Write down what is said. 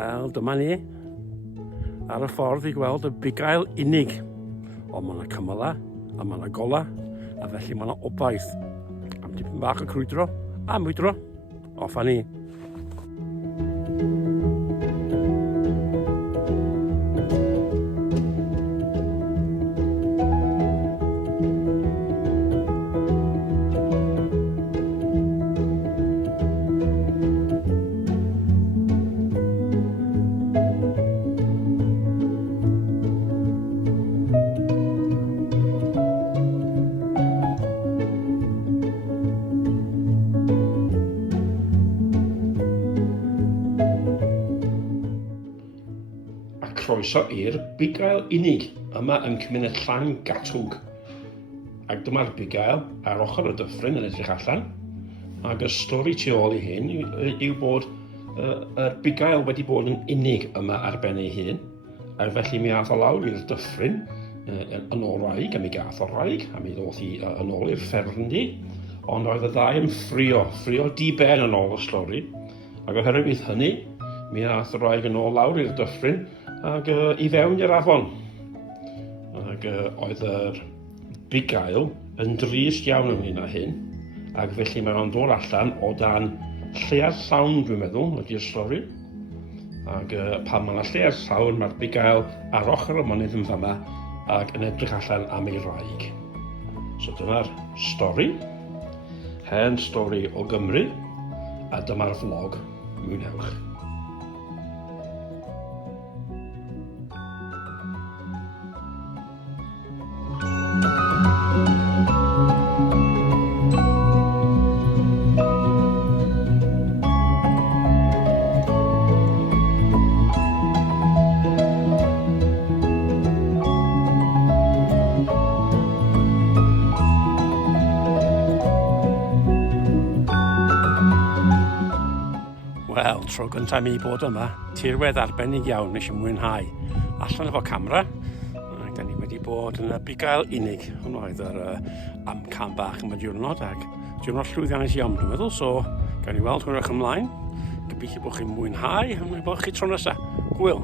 Wel, dyma ni. Ar y ffordd i gweld y Bugail Unig. Ond mae yna cymylau, a mae yna gola, a felly mae yna obaith. Am dipyn bach o crwydro, a mwydro. Off a ni. Croeso i'r Bugail Unig yma yn cymuned Llan Gatwg. Ac dyma'r Bugail ar ochr y dyffryn yn edrych allan. Ac y stori tu ôl i hyn yw bod y Bugail wedi bod yn unig yma ar ben ei hun. A felly mi ath o lawr i'r dyffryn yn ôl wraig, a mi gath o wraig, a mi ddoth hi yn ôl i'r ffermdy. Ond oedd y ddau yn ffrio di-ben yn ôl y stori. Ac oherwydd hynny, mi ath y wraig yn ôl lawr i'r dyffryn ac i fewn i'r afon. Ac oedd yr Bugail yn drist iawn ynglyn â hyn, ac felly mae'n dod allan o dan lleuad llawn, dwi'n meddwl, ydy'r stori. Ac pan mae'n lleuad llawn, mae'r Bugail ar ochr y mynydd yn fama ac yn edrych allan am ei wraig. So dyma'r stori, hen stori o Gymru, a dyma'r vlog. Mwynhewch. Wel, tro gyntaf mi bod yma, tirwedd arbennig iawn, nes i mwynhau. Allan efo camera, ac da ni wedi bod yn y Bugail Unig. Hwnnw oedd yr amcam bach yma diwrnod, ac diwrnod llwyddiannus iawn, dwi'n meddwl. So, gawn ni weld hwnnw'ch ymlaen. Gobeithio bod chi'n mwynhau, a mwyn bod chi tro nesaf. Hwyl!